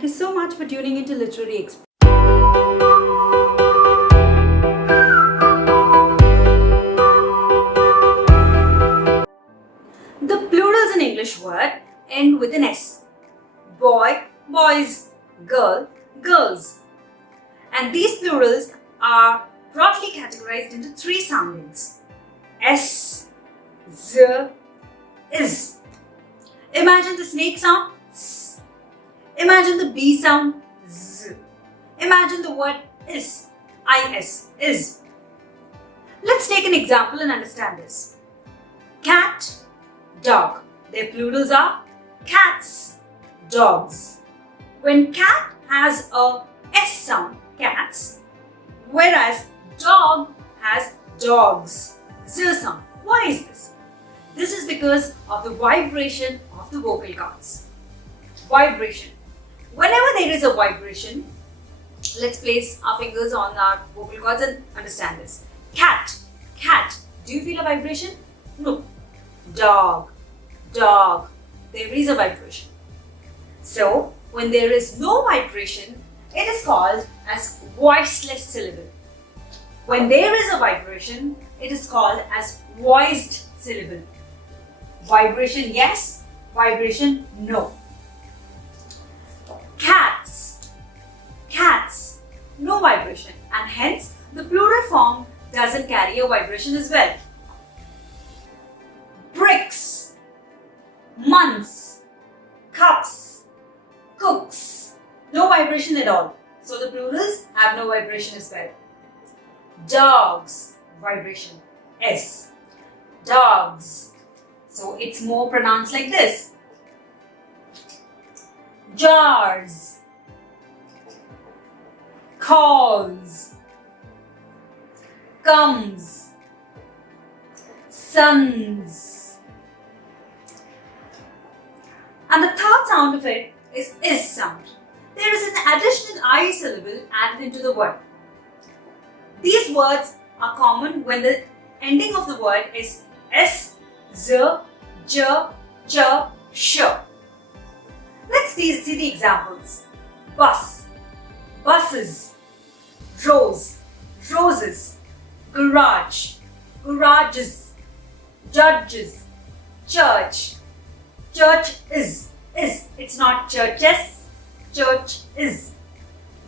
Thank you so much for tuning into Literary Express. The plurals in English word end with an S. Boy, boys, girl, girls. And these plurals are broadly categorized into three soundings: S, Z, Is. Imagine the snake sound, S. Imagine the B sound, Z. Imagine the word is, I-S, is. Let's take an example and understand this. Cat, dog. Their plurals are cats, dogs. When cat has a S sound, cats, whereas dog has dogs, Z sound. Why is this? This is because of the vibration of the vocal cords. Vibration. Whenever there is a vibration, let's place our fingers on our vocal cords and understand this. Cat, cat. Do you feel a vibration? No. Dog, dog. There is a vibration. So, when there is no vibration, it is called as voiceless syllable. When there is a vibration, it is called as voiced syllable. Vibration yes, vibration no. Cats, cats, no vibration, and hence the plural form doesn't carry a vibration as well. Bricks, months, cups, cooks, no vibration at all. So the plurals have no vibration as well. Dogs, vibration, S. Dogs. So it's more pronounced like this. Jars, calls, comes, sons. And the third sound of it is sound. There is an additional I syllable added into the word. These words are common when the ending of the word is S, Z, J, Ch, Sh. Let's see the examples. Bus, buses, rose, roses, garage, garages, judges, church, church is. It's not churches, church is.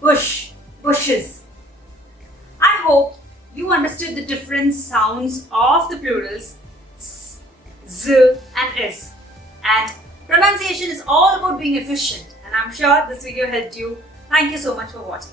Bush, bushes. I hope you understood the different sounds of the plurals S, Z and S. And pronunciation is all about being efficient, and I'm sure this video helped you. Thank you so much for watching.